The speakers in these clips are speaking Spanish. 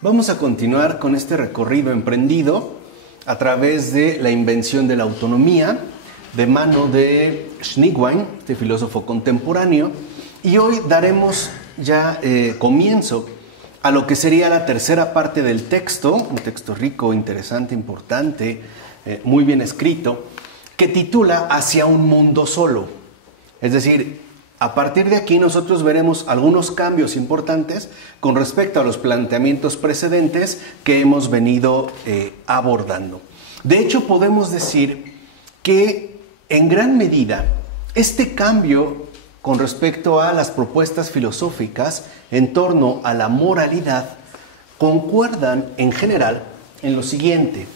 Vamos a continuar con este recorrido emprendido a través de la invención de la autonomía de mano de Schnittwein, este filósofo contemporáneo, y hoy daremos ya comienzo a lo que sería la tercera parte del texto, un texto rico, interesante, importante, muy bien escrito, que titula Hacia un mundo solo. Es decir, a partir de aquí nosotros veremos algunos cambios importantes con respecto a los planteamientos precedentes que hemos venido abordando. De hecho, podemos decir que en gran medida este cambio con respecto a las propuestas filosóficas en torno a la moralidad concuerdan en general en lo siguiente.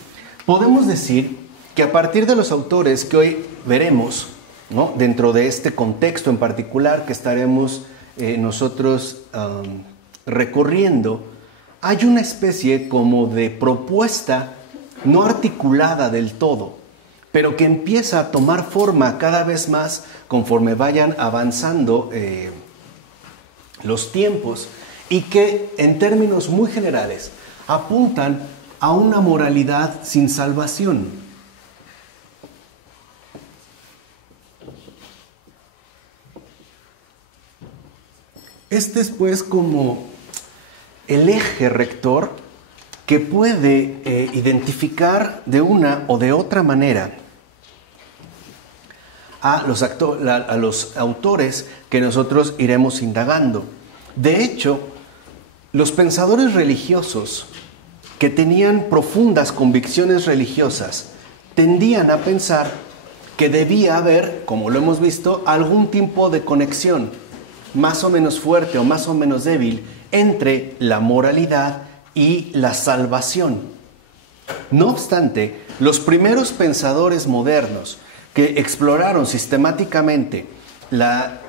Podemos decir que a partir de los autores que hoy veremos, ¿no?, dentro de este contexto en particular que estaremos nosotros recorriendo, hay una especie como de propuesta no articulada del todo, pero que empieza a tomar forma cada vez más conforme vayan avanzando los tiempos y que en términos muy generales apuntan a una moralidad sin salvación. Este es pues como el eje rector que puede identificar de una o de otra manera a los autores que nosotros iremos indagando. De hecho, los pensadores religiosos que tenían profundas convicciones religiosas tendían a pensar que debía haber, como lo hemos visto, algún tipo de conexión más o menos fuerte o más o menos débil entre la moralidad y la salvación. No obstante, los primeros pensadores modernos que exploraron sistemáticamente la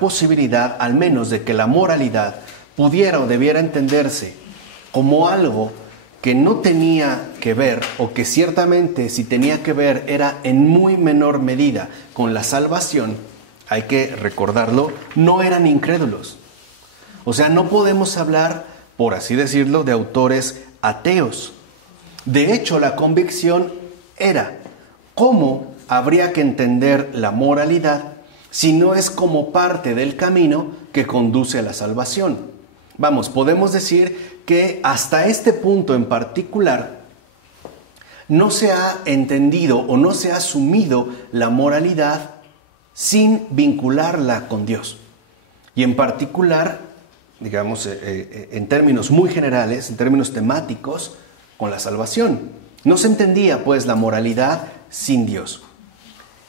posibilidad, al menos, de que la moralidad pudiera o debiera entenderse como algo que no tenía que ver, o que ciertamente si tenía que ver era en muy menor medida con la salvación, hay que recordarlo, no eran incrédulos. O sea, no podemos hablar, por así decirlo, de autores ateos. De hecho, la convicción era cómo habría que entender la moralidad si no es como parte del camino que conduce a la salvación. Vamos, podemos decir que hasta este punto en particular no se ha entendido o no se ha asumido la moralidad sin vincularla con Dios. Y en particular, digamos, en términos muy generales, en términos temáticos, con la salvación. No se entendía, pues, la moralidad sin Dios.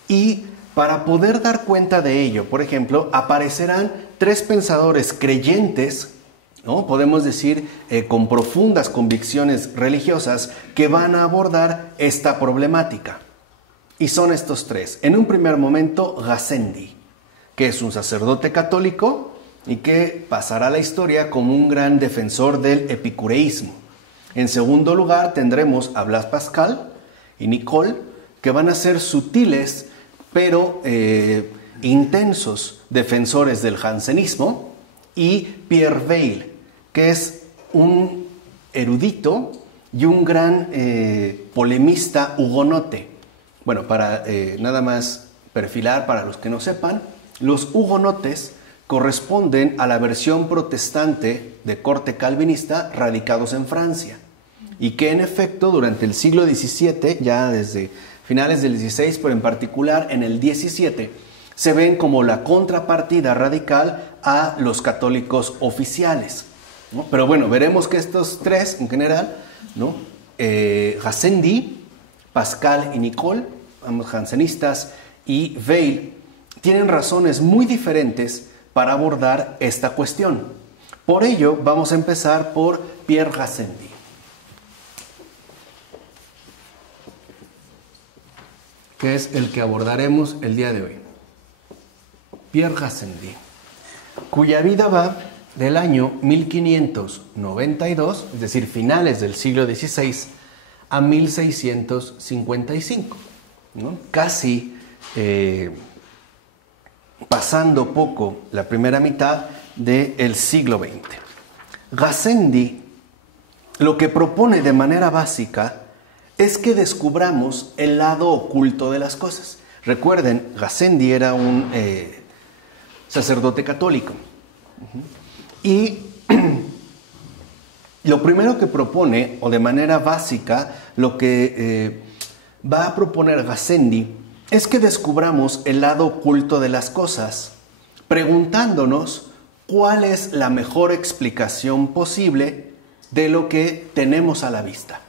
Y para poder dar cuenta de ello, por ejemplo, aparecerán tres pensadores creyentes, ¿no?, podemos decir, con profundas convicciones religiosas, que van a abordar esta problemática. Y son estos tres. En un primer momento, Gassendi, que es un sacerdote católico y que pasará a la historia como un gran defensor del epicureísmo. En segundo lugar, tendremos a Blaise Pascal y Nicole, que van a ser sutiles pero intensos defensores del jansenismo, y Pierre Weil, que es un erudito y un gran polemista hugonote. Bueno, para nada más perfilar para los que no sepan, los hugonotes corresponden a la versión protestante de corte calvinista radicados en Francia, y que en efecto durante el siglo XVII, ya desde finales del XVI, pero en particular en el XVII, se ven como la contrapartida radical a los católicos oficiales, ¿no? Pero bueno, veremos que estos tres en general, ¿no?, Gassendi, Pascal y Nicole, ambos jansenistas, y Weil, tienen razones muy diferentes para abordar esta cuestión. Por ello, vamos a empezar por Pierre Gassendi. Que es el que abordaremos el día de hoy. Pierre Gassendi, cuya vida va del año 1592, es decir, finales del siglo XVI, a 1655, ¿no?, casi pasando poco la primera mitad del siglo XX. Gassendi lo que propone de manera básica es que descubramos el lado oculto de las cosas. Recuerden, Gassendi era un sacerdote católico. Y lo primero que propone, o de manera básica, lo que va a proponer Gassendi es que descubramos el lado oculto de las cosas, preguntándonos cuál es la mejor explicación posible de lo que tenemos a la vista.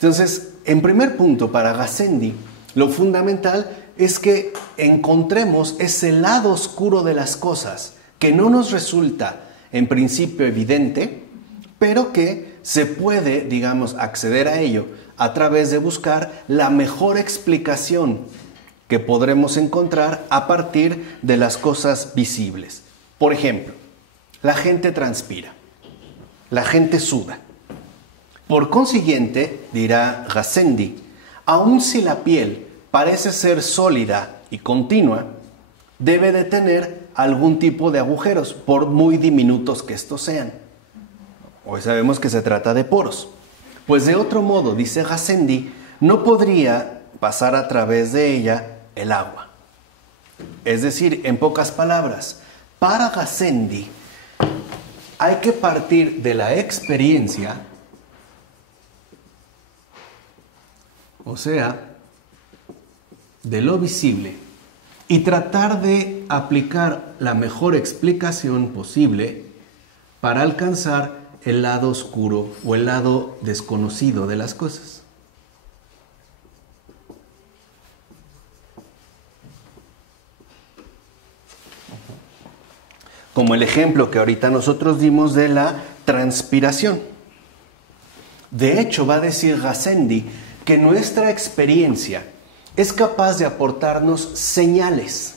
Entonces, en primer punto, para Gassendi, lo fundamental es que encontremos ese lado oscuro de las cosas que no nos resulta en principio evidente, pero que se puede, digamos, acceder a ello a través de buscar la mejor explicación que podremos encontrar a partir de las cosas visibles. Por ejemplo, la gente transpira, la gente suda. Por consiguiente, dirá Gassendi, aun si la piel parece ser sólida y continua, debe de tener algún tipo de agujeros, por muy diminutos que estos sean. Hoy sabemos que se trata de poros. Pues de otro modo, dice Gassendi, no podría pasar a través de ella el agua. Es decir, en pocas palabras, para Gassendi hay que partir de la experiencia, o sea, de lo visible, y tratar de aplicar la mejor explicación posible para alcanzar el lado oscuro o el lado desconocido de las cosas. Como el ejemplo que ahorita nosotros dimos de la transpiración. De hecho, va a decir Gassendi que nuestra experiencia es capaz de aportarnos señales.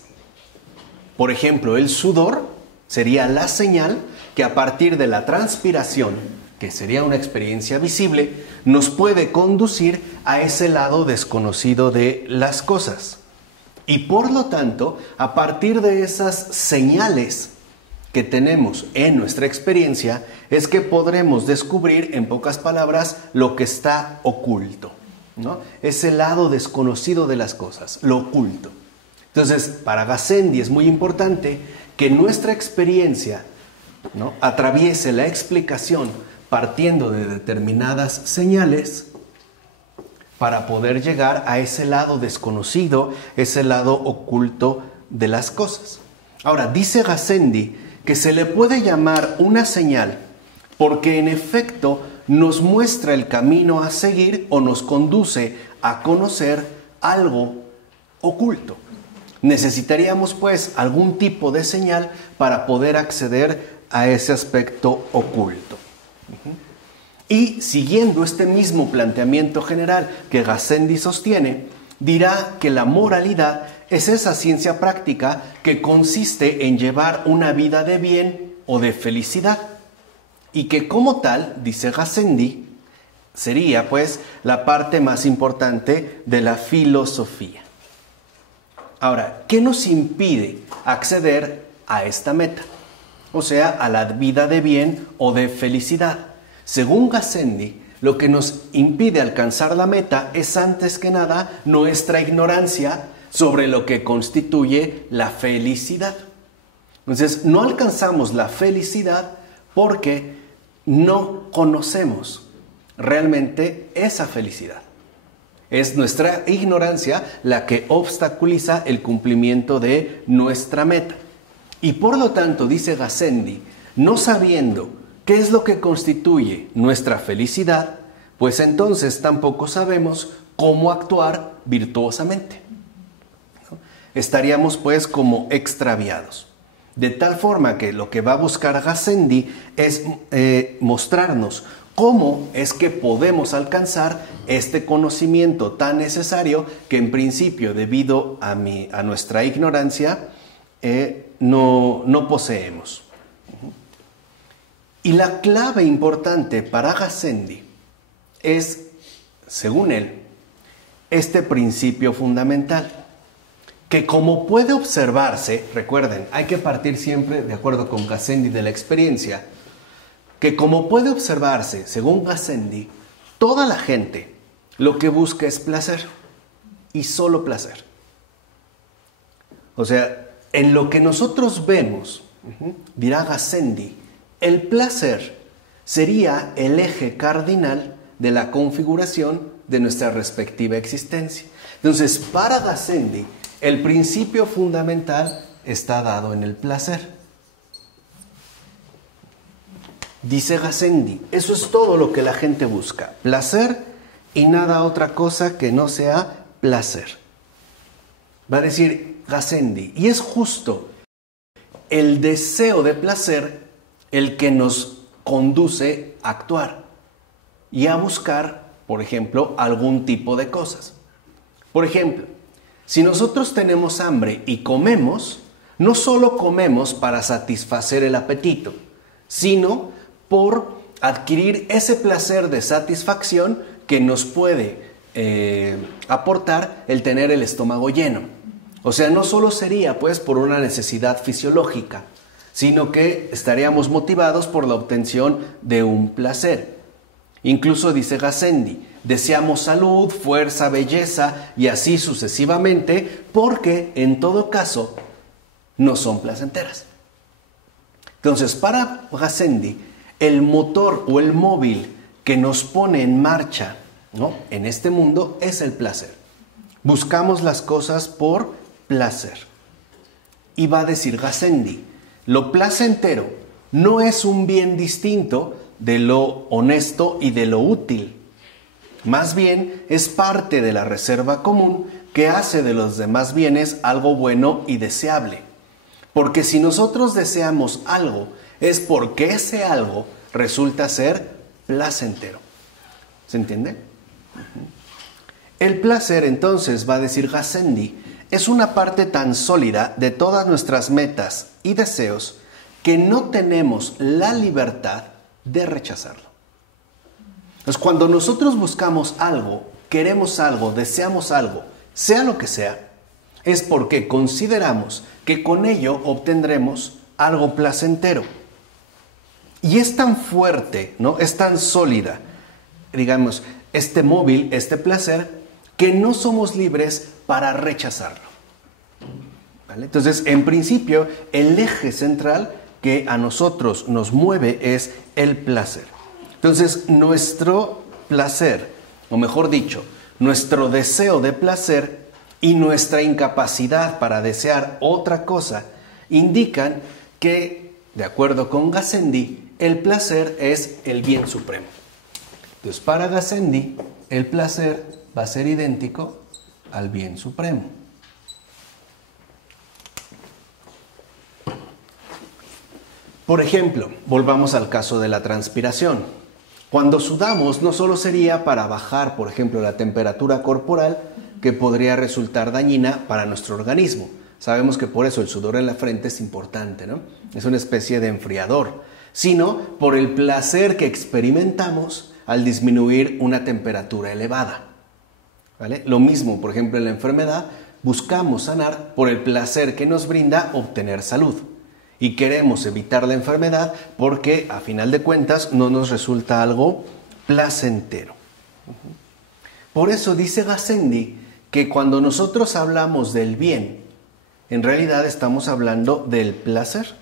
Por ejemplo, el sudor sería la señal que a partir de la transpiración, que sería una experiencia visible, nos puede conducir a ese lado desconocido de las cosas. Y por lo tanto, a partir de esas señales que tenemos en nuestra experiencia, es que podremos descubrir, en pocas palabras, lo que está oculto, ¿no? Ese lado desconocido de las cosas, lo oculto. Entonces, para Gassendi es muy importante que nuestra experiencia, ¿no?, atraviese la explicación partiendo de determinadas señales para poder llegar a ese lado desconocido, ese lado oculto de las cosas. Ahora, dice Gassendi que se le puede llamar una señal porque en efecto nos muestra el camino a seguir o nos conduce a conocer algo oculto. Necesitaríamos pues algún tipo de señal para poder acceder a ese aspecto oculto. Y siguiendo este mismo planteamiento general que Gassendi sostiene, dirá que la moralidad es esa ciencia práctica que consiste en llevar una vida de bien o de felicidad y que como tal, dice Gassendi, sería pues la parte más importante de la filosofía. Ahora, ¿qué nos impide acceder a esta meta? O sea, a la vida de bien o de felicidad. Según Gassendi, lo que nos impide alcanzar la meta es antes que nada nuestra ignorancia sobre lo que constituye la felicidad. Entonces, no alcanzamos la felicidad porque no conocemos realmente esa felicidad. Es nuestra ignorancia la que obstaculiza el cumplimiento de nuestra meta. Y por lo tanto, dice Gassendi, no sabiendo qué es lo que constituye nuestra felicidad, pues entonces tampoco sabemos cómo actuar virtuosamente. Estaríamos pues como extraviados. De tal forma que lo que va a buscar Gassendi es mostrarnos cómo es que podemos alcanzar este conocimiento tan necesario que en principio, debido a nuestra ignorancia, no poseemos. Y la clave importante para Gassendi es, según él, este principio fundamental, que como puede observarse, recuerden, hay que partir siempre, de acuerdo con Gassendi, de la experiencia, que, como puede observarse, según Gassendi, toda la gente lo que busca es placer y solo placer. O sea, en lo que nosotros vemos, dirá Gassendi, el placer sería el eje cardinal de la configuración de nuestra respectiva existencia. Entonces, para Gassendi, el principio fundamental está dado en el placer. Dice Gassendi, eso es todo lo que la gente busca, placer y nada otra cosa que no sea placer. Va a decir Gassendi, y es justo el deseo de placer el que nos conduce a actuar y a buscar, por ejemplo, algún tipo de cosas. Por ejemplo, si nosotros tenemos hambre y comemos, no solo comemos para satisfacer el apetito, sino por adquirir ese placer de satisfacción que nos puede aportar el tener el estómago lleno. O sea, no solo sería pues por una necesidad fisiológica, sino que estaríamos motivados por la obtención de un placer. Incluso dice Gassendi, deseamos salud, fuerza, belleza y así sucesivamente, porque en todo caso no son placenteras. Entonces, para Gassendi, el motor o el móvil que nos pone en marcha, ¿no?, en este mundo es el placer. Buscamos las cosas por placer. Y va a decir Gassendi, lo placentero no es un bien distinto de lo honesto y de lo útil. Más bien es parte de la reserva común que hace de los demás bienes algo bueno y deseable. Porque si nosotros deseamos algo, es porque ese algo resulta ser placentero. ¿Se entiende? El placer, entonces, va a decir Gassendi, es una parte tan sólida de todas nuestras metas y deseos que no tenemos la libertad de rechazarlo. Entonces, cuando nosotros buscamos algo, queremos algo, deseamos algo, sea lo que sea, es porque consideramos que con ello obtendremos algo placentero. Y es tan fuerte, ¿no?, es tan sólida, digamos, este móvil, este placer, que no somos libres para rechazarlo. ¿Vale? Entonces, en principio, el eje central que a nosotros nos mueve es el placer. Entonces, nuestro placer, o mejor dicho, nuestro deseo de placer y nuestra incapacidad para desear otra cosa indican que, de acuerdo con Gassendi, el placer es el bien supremo. Entonces, para Gassendi, el placer va a ser idéntico al bien supremo. Por ejemplo, volvamos al caso de la transpiración. Cuando sudamos, no solo sería para bajar, por ejemplo, la temperatura corporal, que podría resultar dañina para nuestro organismo. Sabemos que por eso el sudor en la frente es importante, ¿no? Es una especie de enfriador, sino por el placer que experimentamos al disminuir una temperatura elevada. ¿Vale? Lo mismo, por ejemplo, en la enfermedad, buscamos sanar por el placer que nos brinda obtener salud. Y queremos evitar la enfermedad porque, a final de cuentas, no nos resulta algo placentero. Por eso dice Gassendi que cuando nosotros hablamos del bien, en realidad estamos hablando del placer.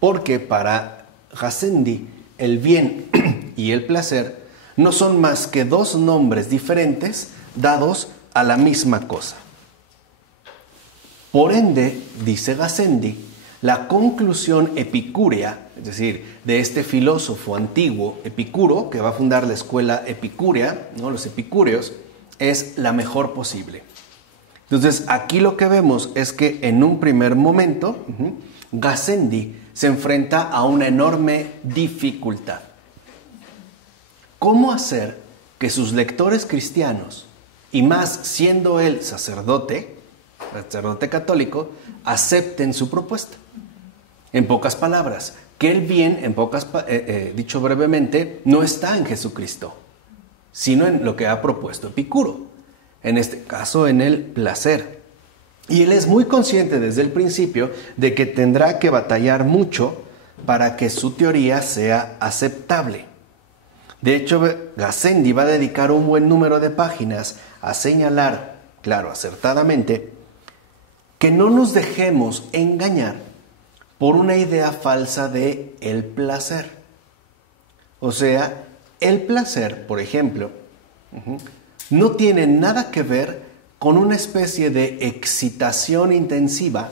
Porque para Gassendi, el bien y el placer no son más que dos nombres diferentes dados a la misma cosa. Por ende, dice Gassendi, la conclusión epicúrea, es decir, de este filósofo antiguo Epicuro, que va a fundar la escuela epicúrea, ¿no?, los epicúreos, es la mejor posible. Entonces, aquí lo que vemos es que en un primer momento, Gassendi se enfrenta a una enorme dificultad. ¿Cómo hacer que sus lectores cristianos, y más siendo él sacerdote católico, acepten su propuesta? En pocas palabras, que el bien, dicho brevemente, no está en Jesucristo, sino en lo que ha propuesto Epicuro, en este caso en el placer. Y él es muy consciente desde el principio de que tendrá que batallar mucho para que su teoría sea aceptable. De hecho, Gassendi va a dedicar un buen número de páginas a señalar, claro, acertadamente, que no nos dejemos engañar por una idea falsa de el placer. O sea, el placer, por ejemplo, no tiene nada que ver con una especie de excitación intensiva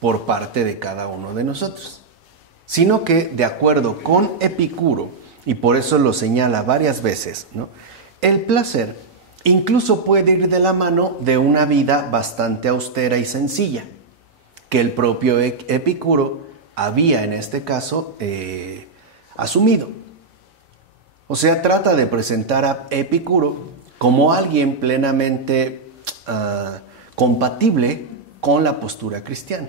por parte de cada uno de nosotros, sino que, de acuerdo con Epicuro, y por eso lo señala varias veces, ¿no?, el placer incluso puede ir de la mano de una vida bastante austera y sencilla, que el propio Epicuro había en este caso asumido. O sea, trata de presentar a Epicuro como alguien plenamente compatible con la postura cristiana.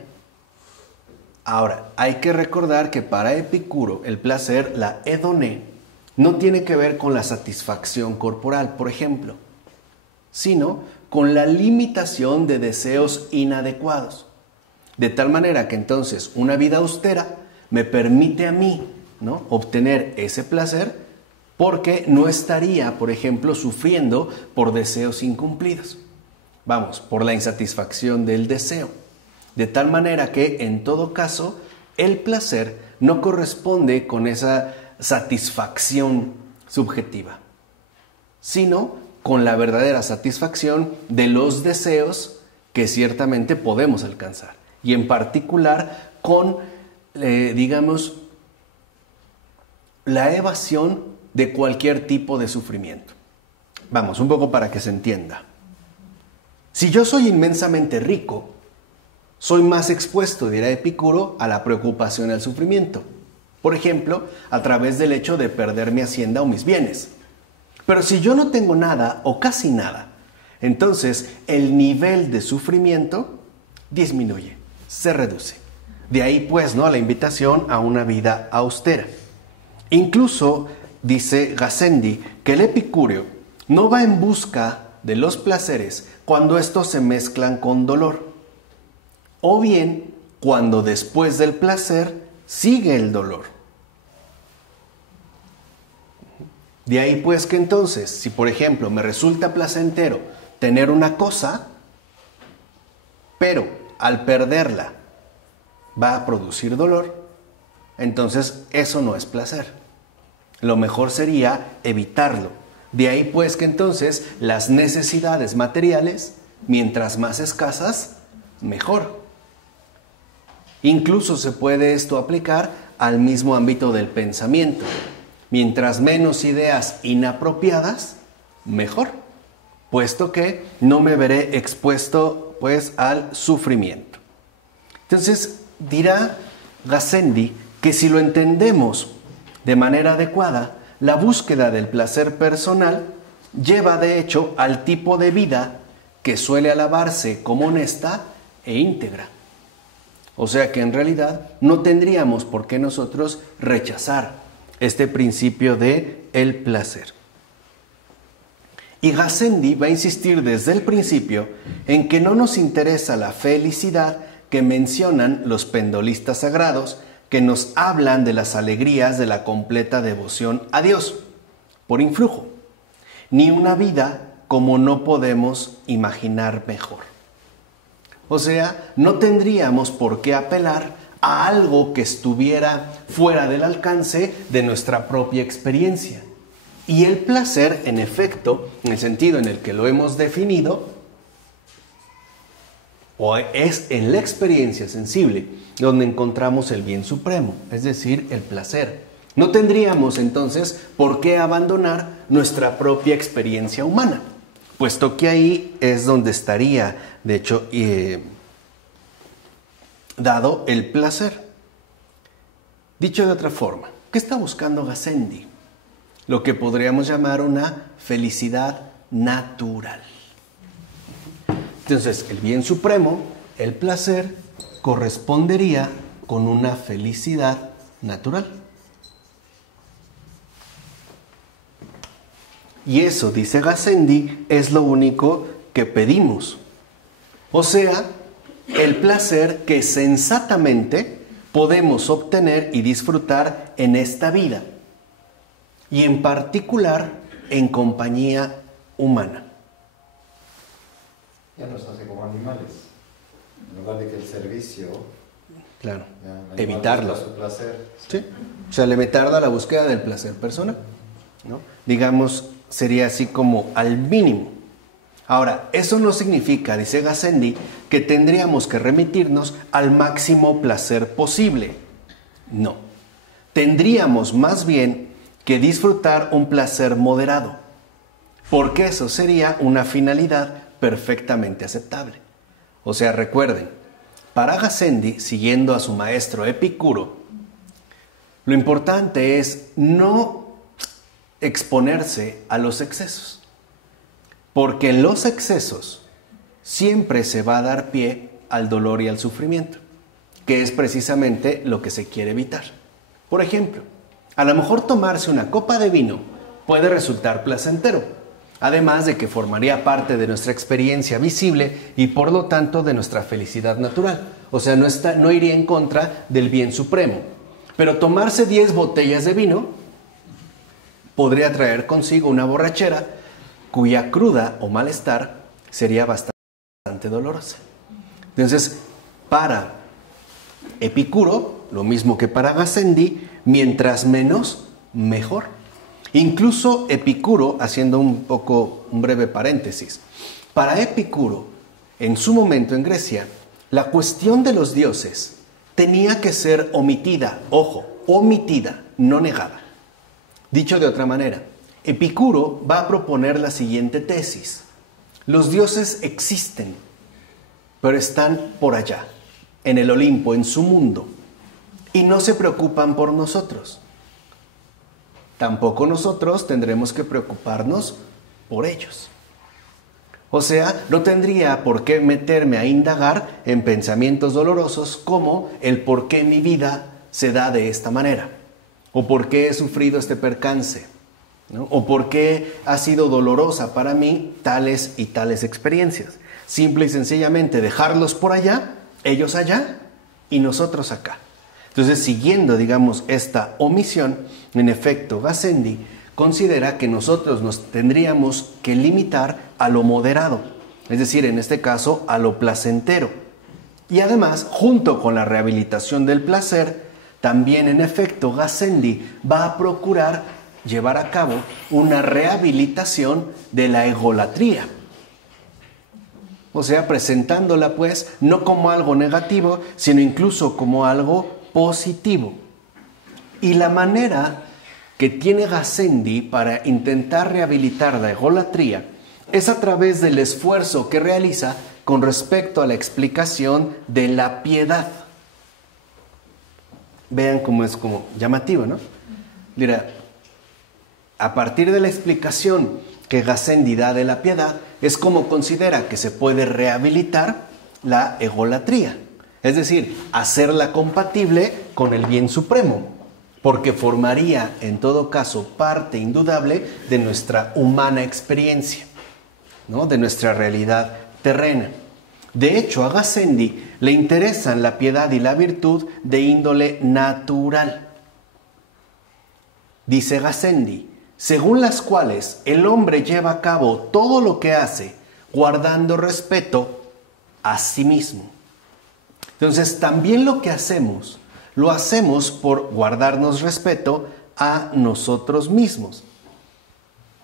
Ahora, hay que recordar que para Epicuro el placer, la hedonía, no tiene que ver con la satisfacción corporal, por ejemplo, sino con la limitación de deseos inadecuados. De tal manera que entonces una vida austera me permite a mí, ¿no?, obtener ese placer porque no estaría, por ejemplo, sufriendo por deseos incumplidos. Vamos, por la insatisfacción del deseo. De tal manera que, en todo caso, el placer no corresponde con esa satisfacción subjetiva, sino con la verdadera satisfacción de los deseos que ciertamente podemos alcanzar. Y en particular con, digamos, la evasión de cualquier tipo de sufrimiento. Vamos, un poco para que se entienda. Si yo soy inmensamente rico, soy más expuesto, dirá Epicuro, a la preocupación y al sufrimiento. Por ejemplo, a través del hecho de perder mi hacienda o mis bienes. Pero si yo no tengo nada o casi nada, entonces el nivel de sufrimiento disminuye, se reduce. De ahí pues, ¿no?, la invitación a una vida austera. Incluso dice Gassendi que el epicúreo no va en busca de los placeres cuando estos se mezclan con dolor, o bien cuando después del placer sigue el dolor. De ahí pues que entonces, si por ejemplo me resulta placentero tener una cosa, pero al perderla va a producir dolor, entonces eso no es placer. Lo mejor sería evitarlo. De ahí pues que entonces las necesidades materiales, mientras más escasas, mejor. Incluso se puede esto aplicar al mismo ámbito del pensamiento. Mientras menos ideas inapropiadas, mejor, puesto que no me veré expuesto pues al sufrimiento. Entonces dirá Gassendi que si lo entendemos de manera adecuada, la búsqueda del placer personal lleva de hecho al tipo de vida que suele alabarse como honesta e íntegra. O sea que en realidad no tendríamos por qué nosotros rechazar este principio de el placer. Y Gassendi va a insistir desde el principio en que no nos interesa la felicidad que mencionan los pendolistas sagrados, que nos hablan de las alegrías de la completa devoción a Dios, por influjo, ni una vida como no podemos imaginar mejor. O sea, no tendríamos por qué apelar a algo que estuviera fuera del alcance de nuestra propia experiencia. Y el placer, en efecto, en el sentido en el que lo hemos definido, o es en la experiencia sensible donde encontramos el bien supremo, es decir, el placer. No tendríamos entonces por qué abandonar nuestra propia experiencia humana, puesto que ahí es donde estaría, de hecho, dado el placer. Dicho de otra forma, ¿qué está buscando Gassendi? Lo que podríamos llamar una felicidad natural. Entonces, el bien supremo, el placer, correspondería con una felicidad natural. Y eso, dice Gassendi, es lo único que pedimos. O sea, el placer que sensatamente podemos obtener y disfrutar en esta vida, y en particular en compañía humana. Ya nos hace como animales. En lugar de que el servicio, Claro, ya, evitarlo. su placer. ¿Sí? O sea, le tarda la búsqueda del placer personal, ¿no? Digamos, sería así como al mínimo. Ahora, eso no significa, dice Gassendi, que tendríamos que remitirnos al máximo placer posible. No. Tendríamos más bien que disfrutar un placer moderado, porque eso sería una finalidad perfectamente aceptable. O sea, recuerden, para Gassendi, siguiendo a su maestro Epicuro, lo importante es no exponerse a los excesos. Porque en los excesos siempre se va a dar pie al dolor y al sufrimiento, que es precisamente lo que se quiere evitar. Por ejemplo, a lo mejor tomarse una copa de vino puede resultar placentero, además de que formaría parte de nuestra experiencia visible y por lo tanto de nuestra felicidad natural. O sea, no iría en contra del bien supremo. Pero tomarse 10 botellas de vino podría traer consigo una borrachera cuya cruda o malestar sería bastante dolorosa. Entonces, para Epicuro, lo mismo que para Gassendi, mientras menos, mejor. Incluso Epicuro, haciendo un breve paréntesis, para Epicuro, en su momento en Grecia, la cuestión de los dioses tenía que ser omitida, ojo, omitida, no negada. Dicho de otra manera, Epicuro va a proponer la siguiente tesis: los dioses existen, pero están por allá, en el Olimpo, en su mundo, y no se preocupan por nosotros. Tampoco nosotros tendremos que preocuparnos por ellos. O sea, no tendría por qué meterme a indagar en pensamientos dolorosos como el por qué mi vida se da de esta manera, o por qué he sufrido este percance, ¿no? O por qué ha sido dolorosa para mí tales y tales experiencias. Simple y sencillamente dejarlos por allá, ellos allá y nosotros acá. Entonces, siguiendo, digamos, esta omisión, en efecto, Gassendi considera que nosotros nos tendríamos que limitar a lo moderado, es decir, en este caso, a lo placentero. Y además, junto con la rehabilitación del placer, también, en efecto, Gassendi va a procurar llevar a cabo una rehabilitación de la egolatría. O sea, presentándola pues no como algo negativo, sino incluso como algo positivo. Y la manera que tiene Gassendi para intentar rehabilitar la egolatría es a través del esfuerzo que realiza con respecto a la explicación de la piedad. Vean cómo es como llamativo, ¿no? Dirá, a partir de la explicación que Gassendi da de la piedad, es como considera que se puede rehabilitar la egolatría. Es decir, hacerla compatible con el bien supremo, porque formaría en todo caso parte indudable de nuestra humana experiencia, ¿no? De nuestra realidad terrena. De hecho, a Gassendi le interesan la piedad y la virtud de índole natural. Dice Gassendi, según las cuales el hombre lleva a cabo todo lo que hace guardando respeto a sí mismo. Entonces, también lo que hacemos, lo hacemos por guardarnos respeto a nosotros mismos.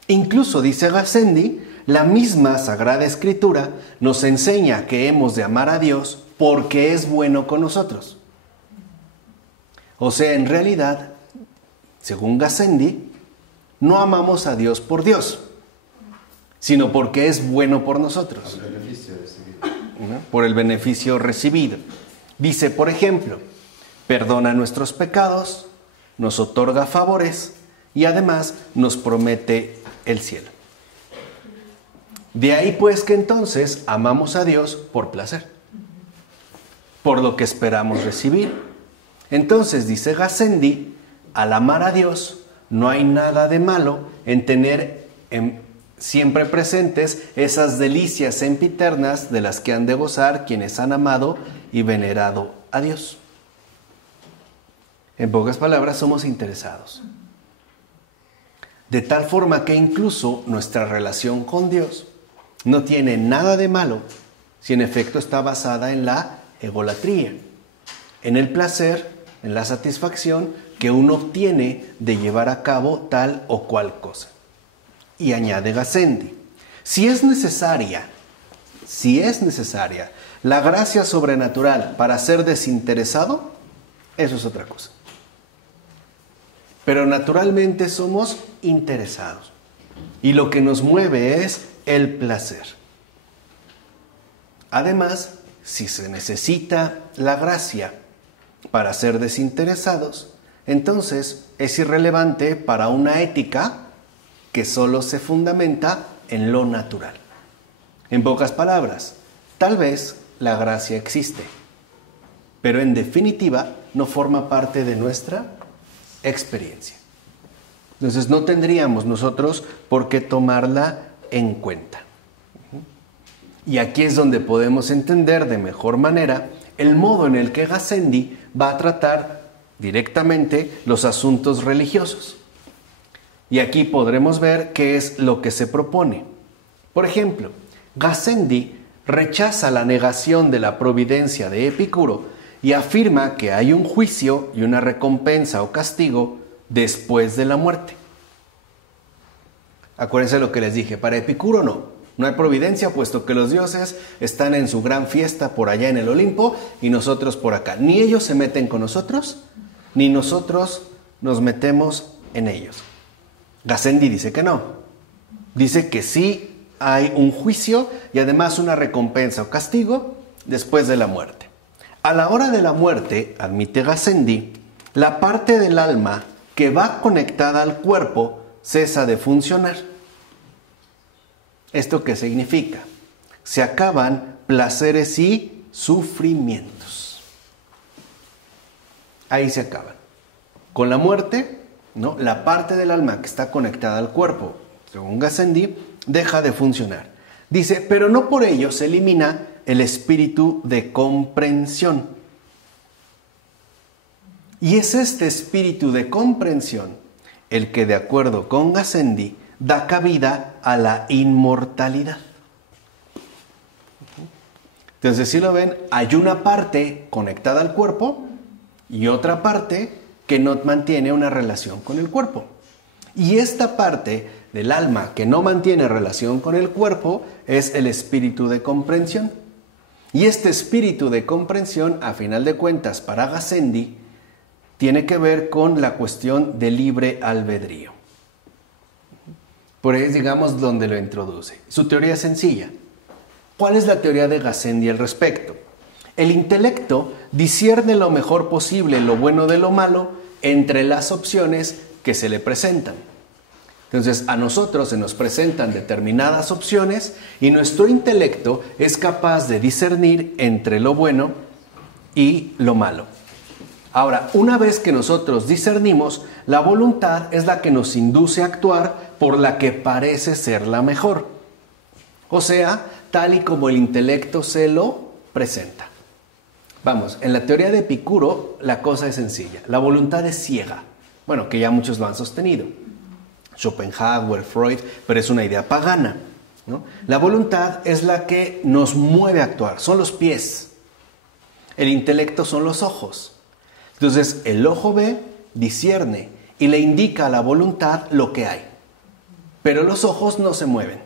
Incluso, dice Gassendi, la misma Sagrada Escritura nos enseña que hemos de amar a Dios porque es bueno con nosotros. O sea, en realidad, según Gassendi, no amamos a Dios por Dios, sino porque es bueno por nosotros. Por el beneficio recibido. ¿No? Por el beneficio recibido. Dice, por ejemplo, perdona nuestros pecados, nos otorga favores y además nos promete el cielo. De ahí pues que entonces amamos a Dios por placer, por lo que esperamos recibir. Entonces, dice Gassendi, al amar a Dios, no hay nada de malo en tener siempre presentes esas delicias sempiternas de las que han de gozar quienes han amado y venerado a Dios. En pocas palabras, somos interesados. De tal forma que incluso nuestra relación con Dios no tiene nada de malo si en efecto está basada en la egolatría, en el placer, en la satisfacción que uno obtiene de llevar a cabo tal o cual cosa. Y añade Gassendi, si es necesaria la gracia sobrenatural para ser desinteresado, eso es otra cosa. Pero naturalmente somos interesados. Y lo que nos mueve es el placer. Además, si se necesita la gracia para ser desinteresados, entonces es irrelevante para una ética que solo se fundamenta en lo natural. En pocas palabras, tal vez la gracia existe, pero en definitiva no forma parte de nuestra experiencia. Entonces no tendríamos nosotros por qué tomarla en cuenta. Y aquí es donde podemos entender de mejor manera el modo en el que Gassendi va a tratar directamente los asuntos religiosos. Y aquí podremos ver qué es lo que se propone. Por ejemplo, Gassendi rechaza la negación de la providencia de Epicuro y afirma que hay un juicio y una recompensa o castigo después de la muerte. Acuérdense lo que les dije, para Epicuro no hay providencia, puesto que los dioses están en su gran fiesta por allá en el Olimpo y nosotros por acá. Ni ellos se meten con nosotros, ni nosotros nos metemos en ellos. Gassendi dice que no. Dice que sí hay un juicio y además una recompensa o castigo después de la muerte. A la hora de la muerte, admite Gassendi, la parte del alma que va conectada al cuerpo cesa de funcionar. ¿Esto qué significa? Se acaban placeres y sufrimientos. Ahí se acaban. Con la muerte, ¿no? La parte del alma que está conectada al cuerpo, según Gassendi, deja de funcionar. Dice, pero no por ello se elimina el espíritu de comprensión. Y es este espíritu de comprensión el que, de acuerdo con Gassendi, da cabida a la inmortalidad. Entonces, si lo ven, hay una parte conectada al cuerpo y otra parte que no mantiene una relación con el cuerpo. Y esta parte del alma que no mantiene relación con el cuerpo es el espíritu de comprensión. Y este espíritu de comprensión, a final de cuentas, para Gassendi, tiene que ver con la cuestión del libre albedrío. Por ahí es, digamos, donde lo introduce. Su teoría es sencilla. ¿Cuál es la teoría de Gassendi al respecto? El intelecto discierne lo mejor posible lo bueno de lo malo entre las opciones que se le presentan. Entonces, a nosotros se nos presentan determinadas opciones y nuestro intelecto es capaz de discernir entre lo bueno y lo malo. Ahora, una vez que nosotros discernimos, la voluntad es la que nos induce a actuar por la que parece ser la mejor. O sea, tal y como el intelecto se lo presenta. Vamos, en la teoría de Epicuro la cosa es sencilla. La voluntad es ciega. Bueno, que ya muchos lo han sostenido. Schopenhauer, Freud, pero es una idea pagana, ¿no? La voluntad es la que nos mueve a actuar, son los pies. El intelecto son los ojos. Entonces, el ojo ve, discierne y le indica a la voluntad lo que hay. Pero los ojos no se mueven,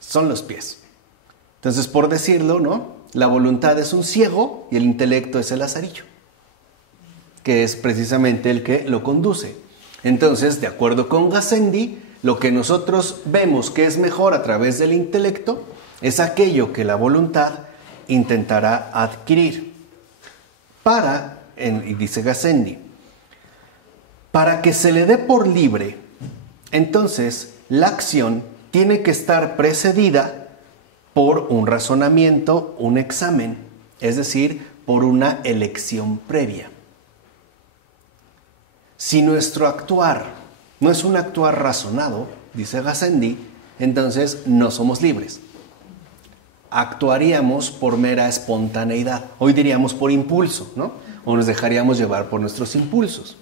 son los pies. Entonces, por decirlo, ¿no? La voluntad es un ciego y el intelecto es el lazarillo, que es precisamente el que lo conduce. Entonces, de acuerdo con Gassendi, lo que nosotros vemos que es mejor a través del intelecto es aquello que la voluntad intentará adquirir. Y dice Gassendi, para que se le dé por libre, entonces la acción tiene que estar precedida por un razonamiento, un examen, es decir, por una elección previa. Si nuestro actuar no es un actuar razonado, dice Gassendi, entonces no somos libres. Actuaríamos por mera espontaneidad, hoy diríamos por impulso, ¿no? o nos dejaríamos llevar por nuestros impulsos.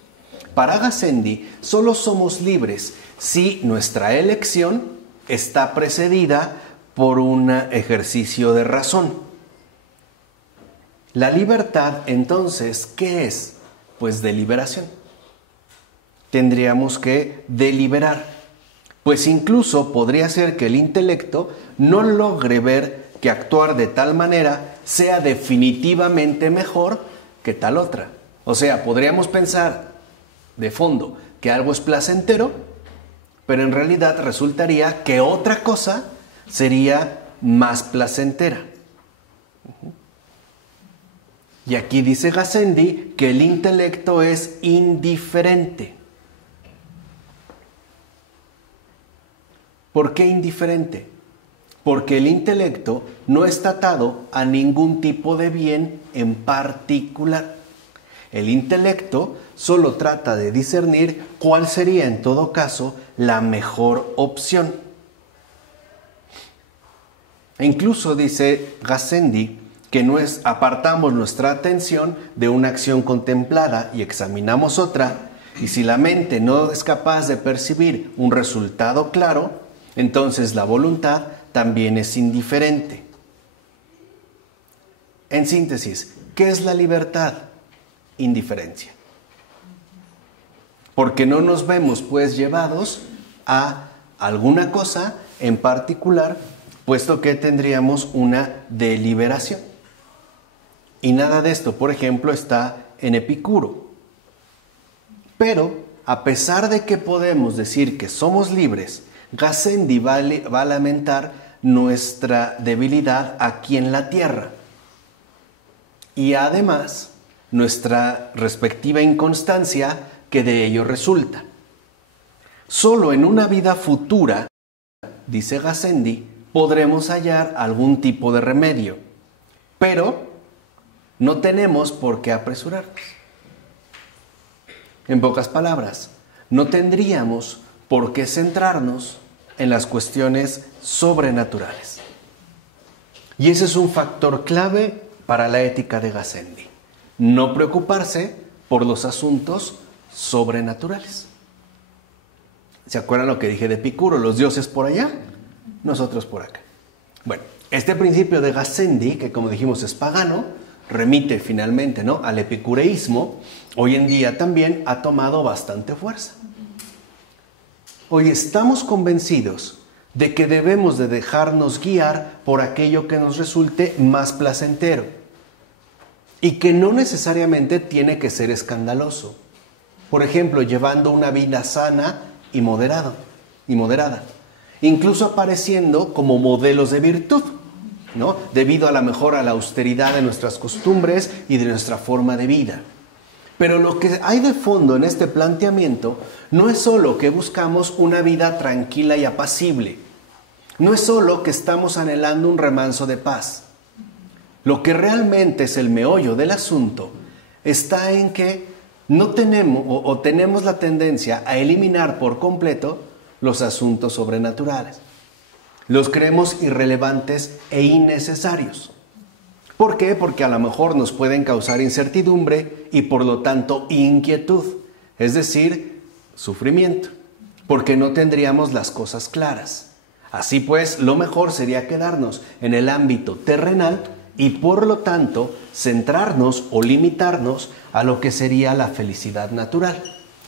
Para Gassendi, solo somos libres si nuestra elección está precedida por un ejercicio de razón. La libertad, entonces, ¿qué es? Pues deliberación. Tendríamos que deliberar, pues incluso podría ser que el intelecto no logre ver que actuar de tal manera sea definitivamente mejor que tal otra. O sea, podríamos pensar de fondo que algo es placentero, pero en realidad resultaría que otra cosa sería más placentera. Y aquí dice Gassendi que el intelecto es indiferente. ¿Por qué indiferente? Porque el intelecto no está atado a ningún tipo de bien en particular. El intelecto solo trata de discernir cuál sería en todo caso la mejor opción. E incluso dice Gassendi que apartamos nuestra atención de una acción contemplada y examinamos otra, y si la mente no es capaz de percibir un resultado claro, entonces la voluntad también es indiferente. En síntesis, ¿qué es la libertad? Indiferencia. Porque no nos vemos pues llevados a alguna cosa en particular, puesto que tendríamos una deliberación. Y nada de esto, por ejemplo, está en Epicuro. Pero, a pesar de que podemos decir que somos libres, Gassendi va a lamentar nuestra debilidad aquí en la tierra. Y además, nuestra respectiva inconstancia que de ello resulta. Solo en una vida futura, dice Gassendi, podremos hallar algún tipo de remedio, pero no tenemos por qué apresurarnos. En pocas palabras, no tendríamos por qué centrarnos en las cuestiones sobrenaturales. Y ese es un factor clave para la ética de Gassendi. No preocuparse por los asuntos sobrenaturales. ¿Se acuerdan lo que dije de Epicuro? Los dioses por allá, nosotros por acá. Bueno, este principio de Gassendi, que como dijimos es pagano, remite finalmente, ¿no?, al epicureísmo, hoy en día también ha tomado bastante fuerza. Hoy estamos convencidos de que debemos de dejarnos guiar por aquello que nos resulte más placentero y que no necesariamente tiene que ser escandaloso. Por ejemplo, llevando una vida sana y moderada, incluso apareciendo como modelos de virtud, ¿no?, debido a la austeridad de nuestras costumbres y de nuestra forma de vida. Pero lo que hay de fondo en este planteamiento no es solo que buscamos una vida tranquila y apacible, no es solo que estamos anhelando un remanso de paz. Lo que realmente es el meollo del asunto está en que no tenemos la tendencia a eliminar por completo los asuntos sobrenaturales. Los creemos irrelevantes e innecesarios. ¿Por qué? Porque a lo mejor nos pueden causar incertidumbre y por lo tanto inquietud, es decir, sufrimiento, porque no tendríamos las cosas claras. Así pues, lo mejor sería quedarnos en el ámbito terrenal y por lo tanto centrarnos o limitarnos a lo que sería la felicidad natural,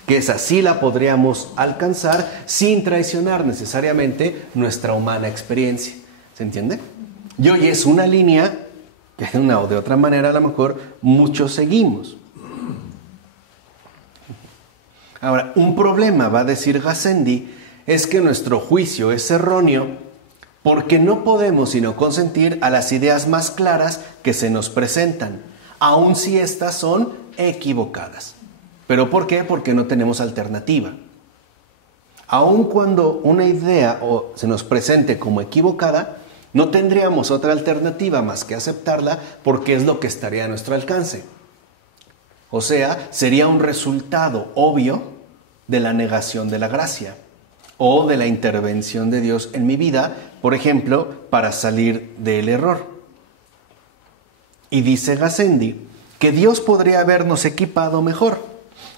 que esa sí la podríamos alcanzar sin traicionar necesariamente nuestra humana experiencia. ¿Se entiende? Y hoy es una línea que de una o de otra manera a lo mejor muchos seguimos. Ahora, un problema, va a decir Gassendi, es que nuestro juicio es erróneo porque no podemos sino consentir a las ideas más claras que se nos presentan, aun si éstas son equivocadas. ¿Pero por qué? Porque no tenemos alternativa. Aun cuando una idea se nos presente como equivocada, no tendríamos otra alternativa más que aceptarla porque es lo que estaría a nuestro alcance. O sea, sería un resultado obvio de la negación de la gracia o de la intervención de Dios en mi vida, por ejemplo, para salir del error. Y dice Gassendi que Dios podría habernos equipado mejor,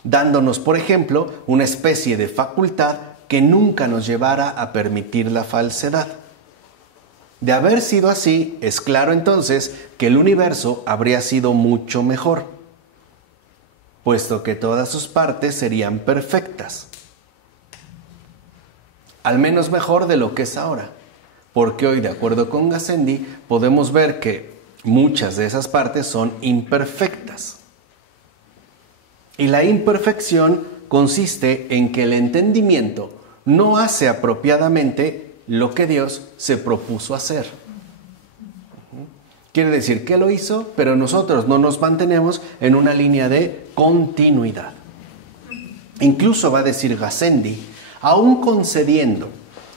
dándonos, por ejemplo, una especie de facultad que nunca nos llevara a permitir la falsedad. De haber sido así, es claro entonces que el universo habría sido mucho mejor, puesto que todas sus partes serían perfectas. Al menos mejor de lo que es ahora, porque hoy, de acuerdo con Gassendi, podemos ver que muchas de esas partes son imperfectas. Y la imperfección consiste en que el entendimiento no hace apropiadamente lo que Dios se propuso hacer. Quiere decir que lo hizo, pero nosotros no nos mantenemos en una línea de continuidad. Incluso va a decir Gassendi, aún concediendo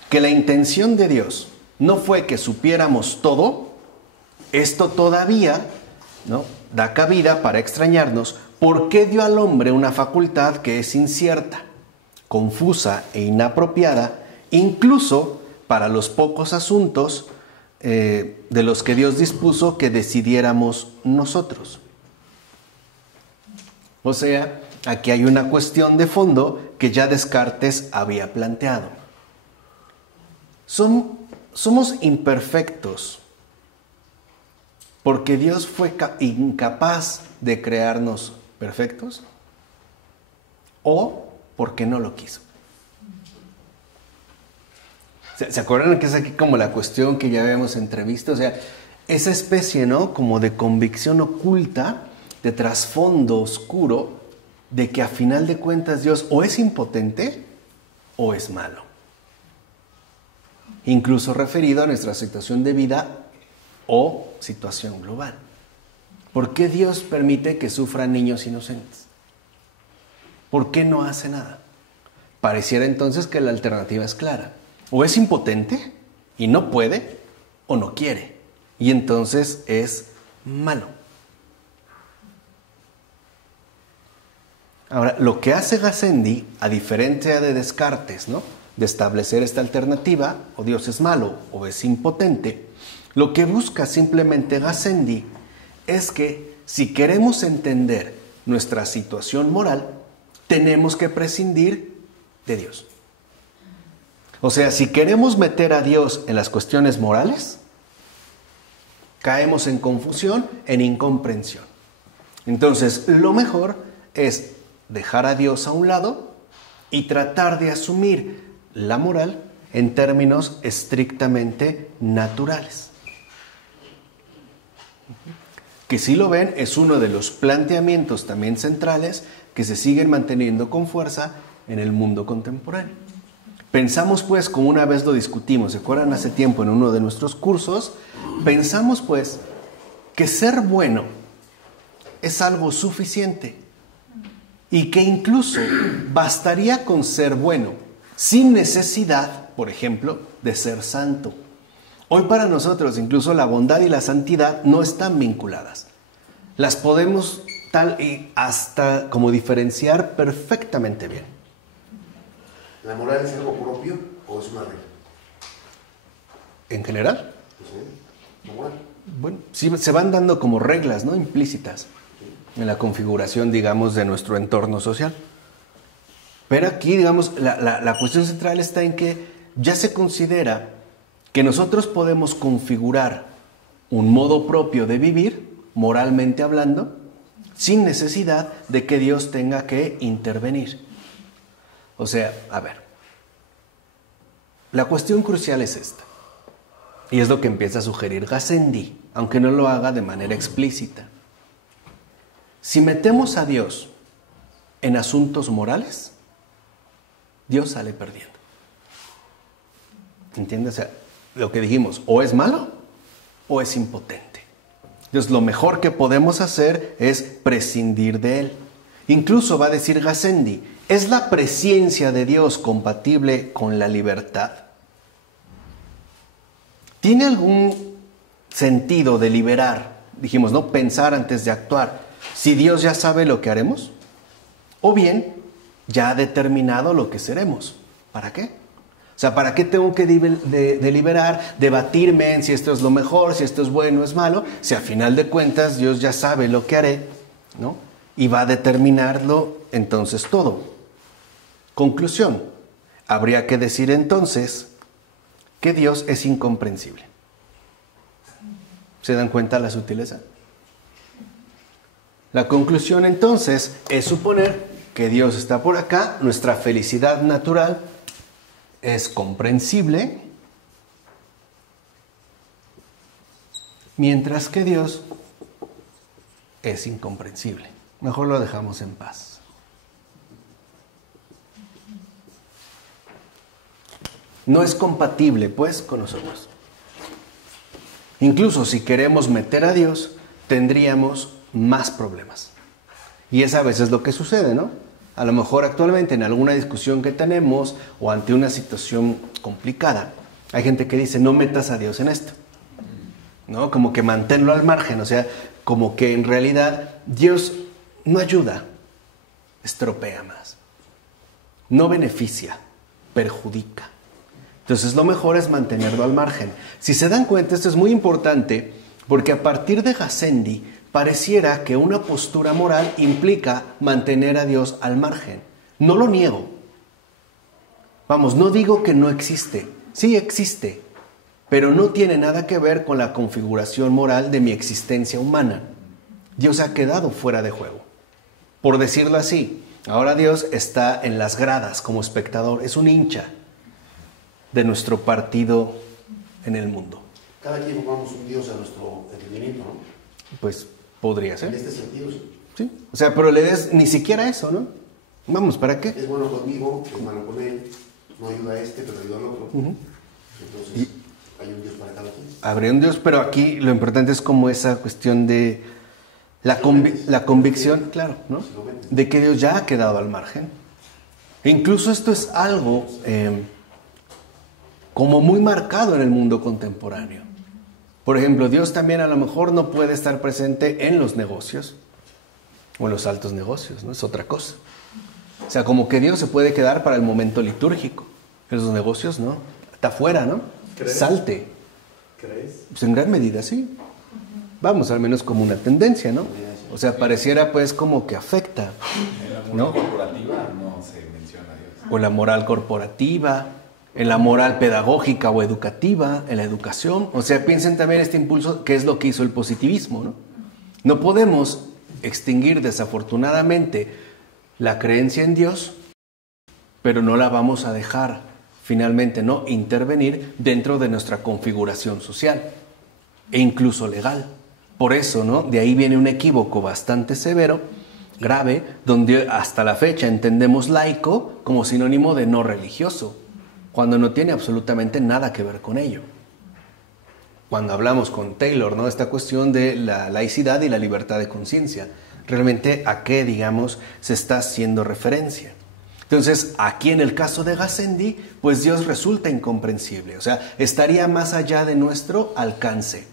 que la intención de Dios no fue que supiéramos todo, esto todavía, ¿no?, da cabida para extrañarnos por qué dio al hombre una facultad que es incierta, confusa e inapropiada, incluso para los pocos asuntos de los que Dios dispuso que decidiéramos nosotros. O sea, aquí hay una cuestión de fondo que ya Descartes había planteado. Somos imperfectos porque Dios fue incapaz de crearnos perfectos o porque no lo quiso. ¿Se acuerdan que es aquí como la cuestión que ya habíamos entrevisto? O sea, esa especie, ¿no?, como de convicción oculta, de trasfondo oscuro, de que a final de cuentas Dios o es impotente o es malo. Incluso referido a nuestra situación de vida o situación global. ¿Por qué Dios permite que sufran niños inocentes? ¿Por qué no hace nada? Pareciera entonces que la alternativa es clara. O es impotente y no puede, o no quiere. Y entonces es malo. Ahora, lo que hace Gassendi, a diferencia de Descartes, ¿no?, de establecer esta alternativa, o Dios es malo o es impotente, lo que busca simplemente Gassendi es que si queremos entender nuestra situación moral, tenemos que prescindir de Dios. O sea, si queremos meter a Dios en las cuestiones morales, caemos en confusión, en incomprensión. Entonces, lo mejor es dejar a Dios a un lado y tratar de asumir la moral en términos estrictamente naturales. Que si lo ven, es uno de los planteamientos también centrales que se siguen manteniendo con fuerza en el mundo contemporáneo. Pensamos pues, como una vez lo discutimos, ¿se acuerdan hace tiempo en uno de nuestros cursos? Pensamos pues que ser bueno es algo suficiente y que incluso bastaría con ser bueno, sin necesidad, por ejemplo, de ser santo. Hoy para nosotros incluso la bondad y la santidad no están vinculadas. Las podemos tal y hasta como diferenciar perfectamente bien. ¿La moral es algo propio o es una regla? ¿En general? Sí, la moral. Bueno, sí, se van dando como reglas, ¿no?, implícitas en la configuración, digamos, de nuestro entorno social. Pero aquí, digamos, la cuestión central está en que ya se considera que nosotros podemos configurar un modo propio de vivir, moralmente hablando, sin necesidad de que Dios tenga que intervenir. O sea, a ver, la cuestión crucial es esta, y es lo que empieza a sugerir Gassendi, aunque no lo haga de manera explícita. Si metemos a Dios en asuntos morales, Dios sale perdiendo. ¿Entiendes? O sea, lo que dijimos, o es malo o es impotente. Entonces, lo mejor que podemos hacer es prescindir de él. Incluso va a decir Gassendi, ¿es la presciencia de Dios compatible con la libertad? ¿Tiene algún sentido deliberar, dijimos, no pensar antes de actuar, si Dios ya sabe lo que haremos? O bien, ya ha determinado lo que seremos. ¿Para qué? O sea, ¿para qué tengo que deliberar, debatirme en si esto es lo mejor, si esto es bueno o es malo, si a final de cuentas Dios ya sabe lo que haré ¿no? Y va a determinarlo entonces todo. Conclusión, habría que decir entonces que Dios es incomprensible. ¿Se dan cuenta la sutileza? La conclusión entonces es suponer que Dios está por acá, nuestra felicidad natural es comprensible, mientras que Dios es incomprensible. Mejor lo dejamos en paz. No es compatible, pues, con nosotros. Incluso si queremos meter a Dios, tendríamos más problemas. Y es a veces lo que sucede, ¿no? A lo mejor actualmente en alguna discusión que tenemos o ante una situación complicada, hay gente que dice, no metas a Dios en esto, ¿no? Como que manténlo al margen, o sea, como que en realidad Dios no ayuda, estropea más, no beneficia, perjudica. Entonces lo mejor es mantenerlo al margen. Si se dan cuenta, esto es muy importante porque a partir de Gassendi pareciera que una postura moral implica mantener a Dios al margen. No lo niego. Vamos, no digo que no existe. Sí existe, pero no tiene nada que ver con la configuración moral de mi existencia humana. Dios ha quedado fuera de juego. Por decirlo así, ahora Dios está en las gradas como espectador, es un hincha de nuestro partido en el mundo. Cada quien formamos un Dios a nuestro entendimiento, ¿no? Pues podría ser. En este sentido, sí. Sí. O sea, pero le des ni siquiera eso, ¿no? Vamos, ¿para qué? Es bueno conmigo, es malo con él, no ayuda a este, pero ayuda al otro. Entonces, hay un Dios para cada quien. Habría un Dios, pero aquí lo importante es como esa cuestión de la convicción, claro, ¿no? De que Dios ya ha quedado al margen. E incluso esto es algo como muy marcado en el mundo contemporáneo. Por ejemplo, Dios también a lo mejor no puede estar presente en los negocios o en los altos negocios, ¿no? Es otra cosa. O sea, como que Dios se puede quedar para el momento litúrgico. En los negocios, ¿no? Está fuera, ¿no? ¿Crees? Salte. ¿Crees? Pues en gran medida, sí. Vamos, al menos como una tendencia, ¿no? O sea, pareciera pues como que afecta. En la moral ¿no? corporativa no se menciona a Dios. O en la moral corporativa, en la moral pedagógica o educativa, en la educación. O sea, piensen también este impulso, que es lo que hizo el positivismo, ¿no? No podemos extinguir desafortunadamente la creencia en Dios, pero no la vamos a dejar finalmente, ¿no?, intervenir dentro de nuestra configuración social e incluso legal. Por eso, ¿no?, de ahí viene un equívoco bastante severo, grave, donde hasta la fecha entendemos laico como sinónimo de no religioso, cuando no tiene absolutamente nada que ver con ello. Cuando hablamos con Taylor, ¿no?, esta cuestión de la laicidad y la libertad de conciencia, realmente a qué, digamos, se está haciendo referencia. Entonces, aquí en el caso de Gassendi, pues Dios resulta incomprensible, o sea, estaría más allá de nuestro alcance.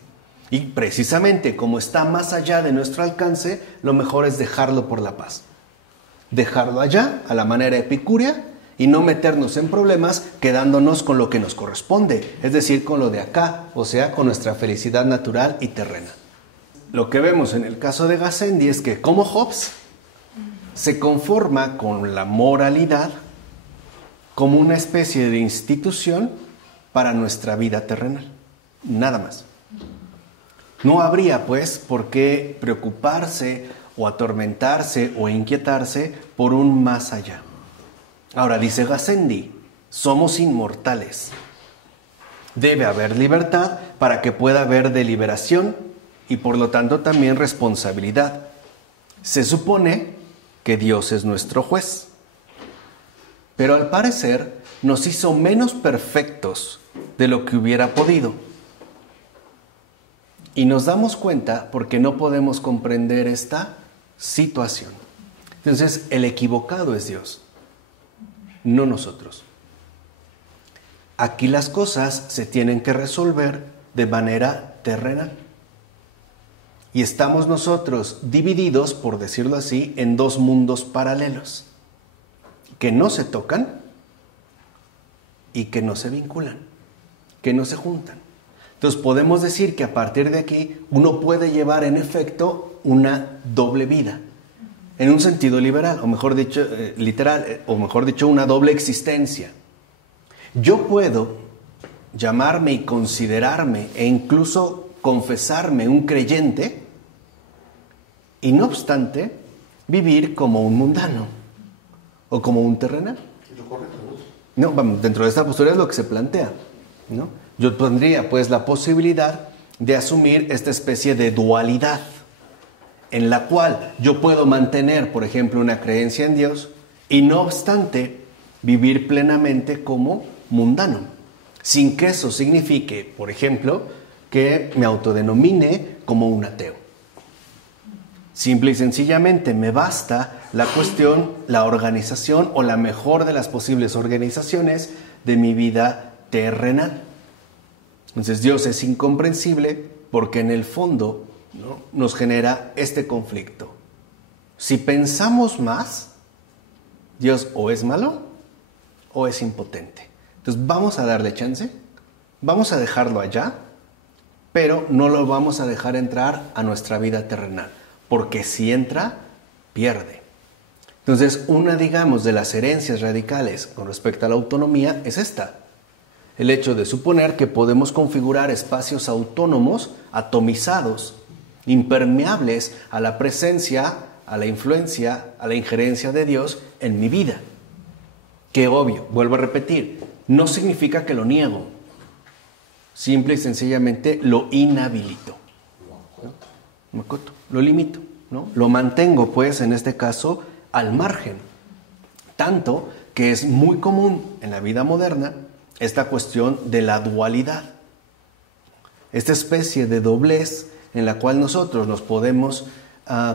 Y precisamente como está más allá de nuestro alcance, lo mejor es dejarlo por la paz. Dejarlo allá, a la manera epicúrea, y no meternos en problemas quedándonos con lo que nos corresponde, es decir, con lo de acá, o sea, con nuestra felicidad natural y terrena. Lo que vemos en el caso de Gassendi es que, como Hobbes, se conforma con la moralidad como una especie de institución para nuestra vida terrenal. Nada más. No habría, pues, por qué preocuparse o atormentarse o inquietarse por un más allá. Ahora, dice Gassendi, somos inmortales. Debe haber libertad para que pueda haber deliberación y por lo tanto también responsabilidad. Se supone que Dios es nuestro juez, pero al parecer nos hizo menos perfectos de lo que hubiera podido. Y nos damos cuenta porque no podemos comprender esta situación. Entonces, el equivocado es Dios, no nosotros. Aquí las cosas se tienen que resolver de manera terrenal. Y estamos nosotros divididos, por decirlo así, en dos mundos paralelos, que no se tocan y que no se vinculan, que no se juntan. Entonces podemos decir que a partir de aquí uno puede llevar en efecto una doble vida, en un sentido liberal, o mejor dicho, literal, o mejor dicho, una doble existencia. Yo puedo llamarme y considerarme e incluso confesarme un creyente y no obstante vivir como un mundano o como un terrenal. Es lo correcto, ¿no? No, vamos, dentro de esta postura es lo que se plantea, ¿no? Yo tendría pues la posibilidad de asumir esta especie de dualidad en la cual yo puedo mantener, por ejemplo, una creencia en Dios y no obstante vivir plenamente como mundano, sin que eso signifique, por ejemplo, que me autodenomine como un ateo. Simple y sencillamente me basta la cuestión, la organización o la mejor de las posibles organizaciones de mi vida terrenal. Entonces Dios es incomprensible porque en el fondo, ¿no?, nos genera este conflicto. Si pensamos más, Dios o es malo o es impotente. Entonces vamos a darle chance, vamos a dejarlo allá, pero no lo vamos a dejar entrar a nuestra vida terrenal, porque si entra, pierde. Entonces, una, digamos, de las herencias radicales con respecto a la autonomía es esta: el hecho de suponer que podemos configurar espacios autónomos, atomizados, impermeables a la presencia, a la influencia, a la injerencia de Dios en mi vida. Que obvio, vuelvo a repetir, no significa que lo niego. Simple y sencillamente lo inhabilito. ¿No? Lo limito, ¿no? Lo mantengo, pues, en este caso, al margen. Tanto que es muy común en la vida moderna esta cuestión de la dualidad. Esta especie de doblez en la cual nosotros nos podemos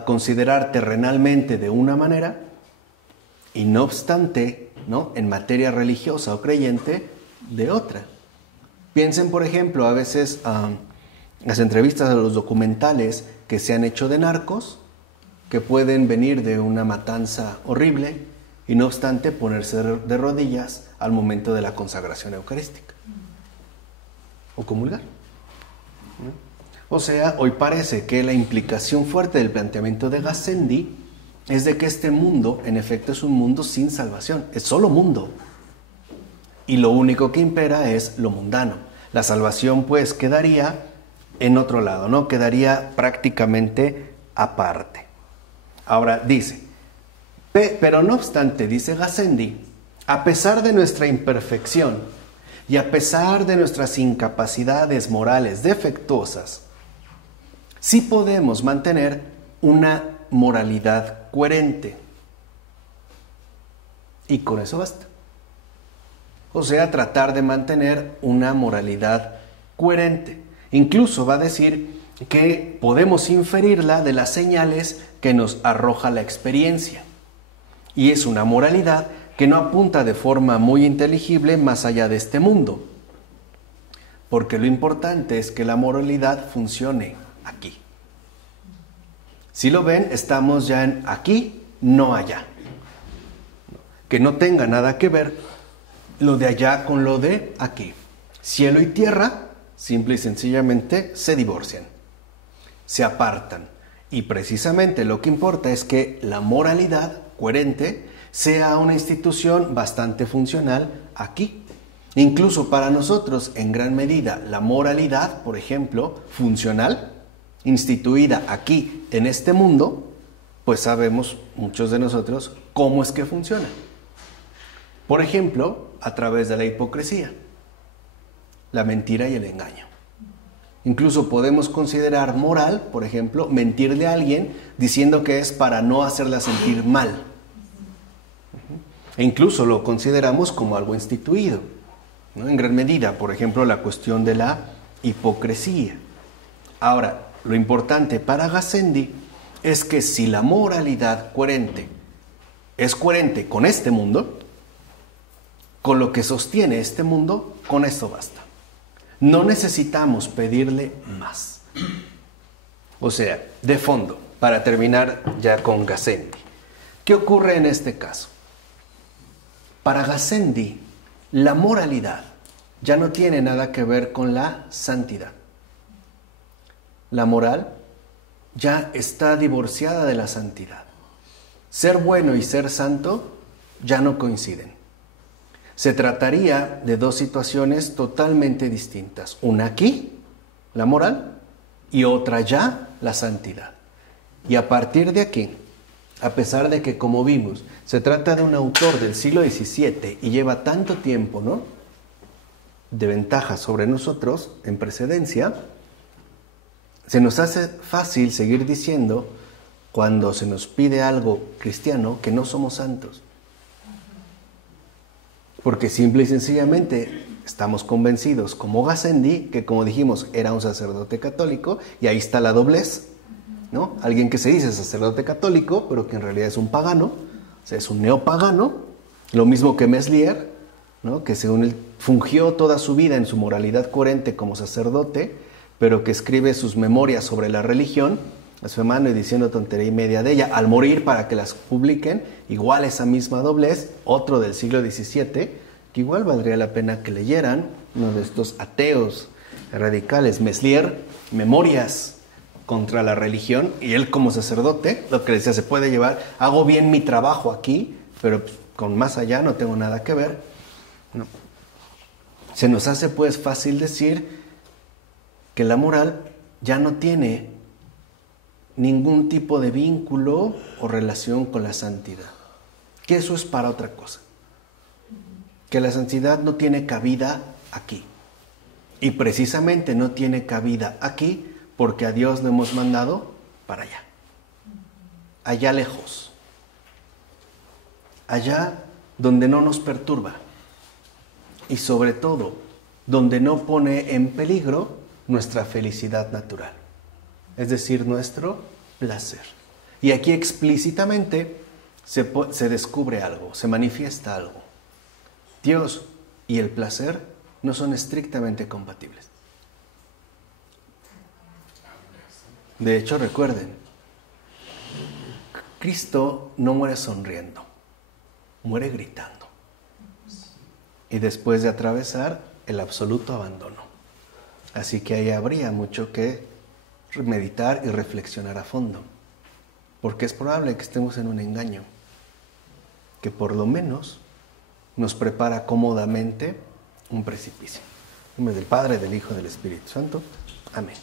considerar terrenalmente de una manera y no obstante, ¿no?, en materia religiosa o creyente, de otra. Piensen, por ejemplo, a veces las entrevistas a los documentales que se han hecho de narcos, que pueden venir de una matanza horrible y no obstante ponerse de rodillas al momento de la consagración eucarística o comulgar. O sea, hoy parece que la implicación fuerte del planteamiento de Gassendi es de que este mundo, en efecto, es un mundo sin salvación, es solo mundo. Y lo único que impera es lo mundano. La salvación, pues, quedaría en otro lado, ¿no? Quedaría prácticamente aparte. Ahora dice, pero no obstante, dice Gassendi, a pesar de nuestra imperfección y a pesar de nuestras incapacidades morales defectuosas, sí podemos mantener una moralidad coherente. Y con eso basta. O sea, tratar de mantener una moralidad coherente. Incluso va a decir que podemos inferirla de las señales que nos arroja la experiencia. Y es una moralidad que no apunta de forma muy inteligible más allá de este mundo. Porque lo importante es que la moralidad funcione aquí. Si lo ven, estamos ya en aquí, no allá. Que no tenga nada que ver lo de allá con lo de aquí. Cielo y tierra, simple y sencillamente, se divorcian, se apartan. Y precisamente lo que importa es que la moralidad coherente sea una institución bastante funcional aquí. Incluso para nosotros, en gran medida, la moralidad, por ejemplo, funcional, instituida aquí en este mundo, pues sabemos muchos de nosotros cómo es que funciona. Por ejemplo, a través de la hipocresía, la mentira y el engaño. Incluso podemos considerar moral, por ejemplo, mentirle a alguien diciendo que es para no hacerla sentir mal. E incluso lo consideramos como algo instituido, ¿no? En gran medida, por ejemplo, la cuestión de la hipocresía. Ahora, lo importante para Gassendi es que si la moralidad coherente es coherente con este mundo, con lo que sostiene este mundo, con esto basta. No necesitamos pedirle más. O sea, de fondo, para terminar ya con Gassendi, ¿qué ocurre en este caso? Para Gassendi, la moralidad ya no tiene nada que ver con la santidad. La moral ya está divorciada de la santidad. ser bueno y ser santo ya no coinciden. Se trataría de dos situaciones totalmente distintas. Una aquí, la moral, y otra ya, la santidad. Y a partir de aquí, a pesar de que, como vimos, se trata de un autor del siglo XVII y lleva tanto tiempo, ¿no?, de ventaja sobre nosotros en precedencia, se nos hace fácil seguir diciendo, cuando se nos pide algo cristiano, que no somos santos. Porque simple y sencillamente estamos convencidos, como Gassendi, que como dijimos era un sacerdote católico, y ahí está la doblez, ¿no? Alguien que se dice sacerdote católico, pero que en realidad es un pagano, o sea, es un neopagano, lo mismo que Meslier, ¿no?, que según él fungió toda su vida en su moralidad coherente como sacerdote, pero que escribe sus memorias sobre la religión a su hermano y diciendo tontería y media de ella, al morir para que las publiquen. Igual esa misma doblez, otro del siglo XVII, que igual valdría la pena que leyeran, uno de estos ateos radicales, Meslier, Memorias contra la religión, y él como sacerdote, lo que decía, se puede llevar, hago bien mi trabajo aquí, pero con más allá no tengo nada que ver. No. Se nos hace pues fácil decir que la moral ya no tiene ningún tipo de vínculo o relación con la santidad, que eso es para otra cosa, que la santidad no tiene cabida aquí, y precisamente no tiene cabida aquí porque a Dios le hemos mandado para allá, allá lejos, allá donde no nos perturba y sobre todo donde no pone en peligro nuestra felicidad natural, es decir, nuestro placer. Y aquí explícitamente se descubre algo, se manifiesta algo. Dios y el placer no son estrictamente compatibles. De hecho, recuerden, Cristo no muere sonriendo, muere gritando. Y después de atravesar el absoluto abandono. Así que ahí habría mucho que meditar y reflexionar a fondo, porque es probable que estemos en un engaño que por lo menos nos prepara cómodamente un precipicio. En nombre del Padre, del Hijo y del Espíritu Santo. Amén.